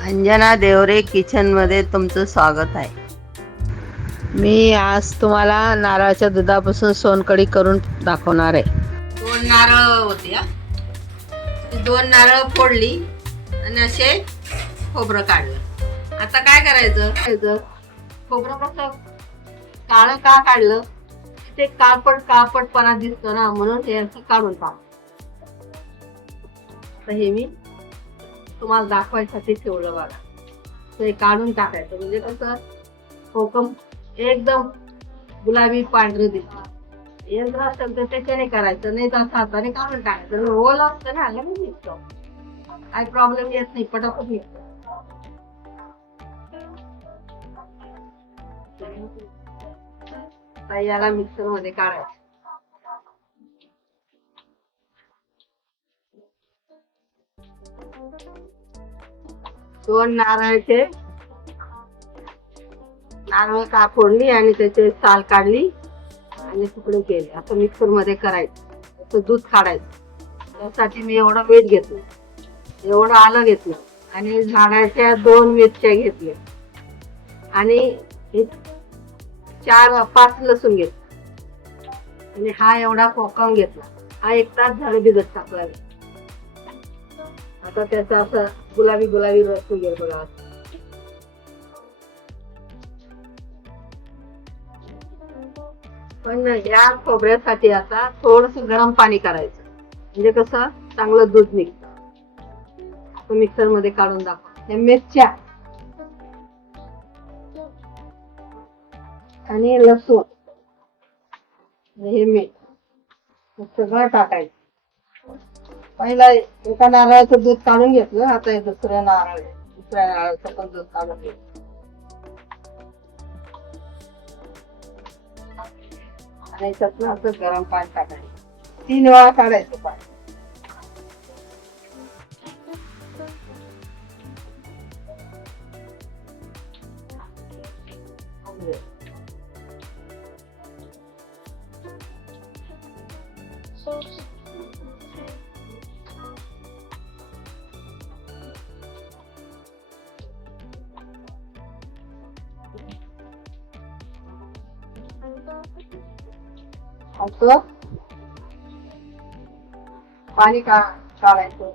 अंजना देवरे किचनमध्ये तुमचं स्वागत आहे. मी आज तुम्हाला नारळाच्या दुधापासून सोनकढी करून दाखवणार आहे. दोन नारळ होते हा. दोन नारळ फोडली आणि असे खोबरं काढलं. आता काय करायचं? खोबरं कसं? काळं का काढलं? ते काळपट काळपटपणा दिसतो ना म्हणून हे असं काढून टाक हे मी तुम्हाला दाखवायसाठी ठेवलं बघा. ते काढून टाकायचं. म्हणजे कसं कोकम एकदम गुलाबी पांढरं दिसतं. यंत्र असेल तर त्याच्याने करायचं नाही तर हाताने काढून टाकायचं. रोल असतं ना लगेच निघतो काही प्रॉब्लेम येत नाही पटापट निघतो. याला मिक्सरमध्ये काढायचं. दोन नारळाचे. नारळ का फोडली आणि त्याचे साल काढली आणि तुकडे केले. असं मिक्सरमध्ये करायचं. असं दूध काढायचं. त्यासाठी मी एवढं मीठ घेतलं. एवढं आलं घेतलं. आणि झाडाच्या दोन मिरच्या घेतल्या. आणि चार पाच लसूण घेतलं. आणि हा एवढा कोकम घेतला. हा एक तास झाडं भिजत टाकला आता त्याचा असं गुलाबी गुलाबी रस निघेल बघा. पण या खोबऱ्यासाठी आता थोडस गरम पाणी करायचं. म्हणजे कसं? चांगलं दूध निघतं. मिक्सरमध्ये काढून दाखव. हे मिरच्या. आणि लसूण. हे मीठ. सगळं टाकायचं. पहिला एका नारळाचं दूध काढून घेतलं आता हे दुसऱ्या नारळ दुसऱ्या नारळाचं पण दूध काढून घेतलं. आणि त्यातलं असं गरम पाणी टाकायचं. तीन वेळा काढायचं पाणी. असं पाणी का काढायचं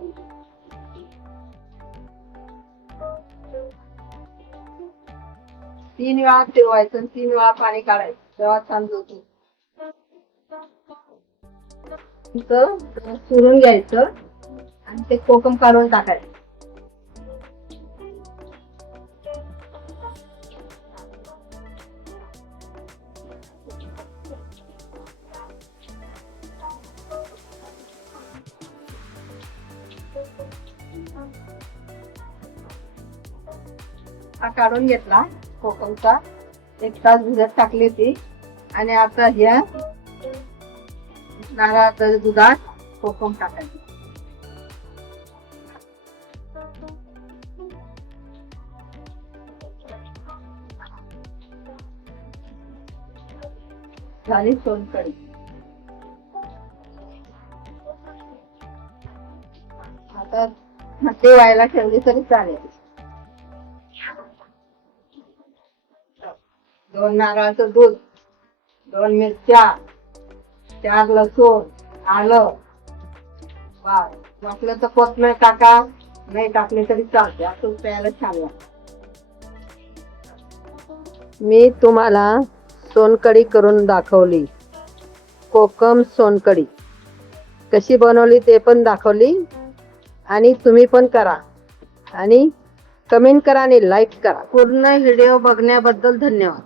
तीन वेळा फिरवायचं आणि तीन वेळा पाणी काढायचं तेव्हा छान दूध येतं. इथं चुरून घ्यायचं आणि ते कोकम काढून टाकायचं हा काढून घेतला कोकमचा. एक तास भिजत टाकली होती. आणि आता ह्या नारळाच्या दुधात कोकम टाकायचं. झाली सोनकडी आता ते व्हायला ठेवली तरी चालेल. दोन नारळाचं दूध दोन मिरच्या चार लसूण आलं. बस वाटलं तर कोथमीर टाका नाही टाकले तरी चालते. असं प्यायला छान लागतं मी तुम्हाला सोनकढी करून दाखवली. कोकम सोनकढी. कशी बनवली ते पण दाखवली. आणि तुम्ही पण करा. आणि कमेंट करा आणि लाईक करा. पूर्ण व्हिडिओ बघण्याबद्दल धन्यवाद.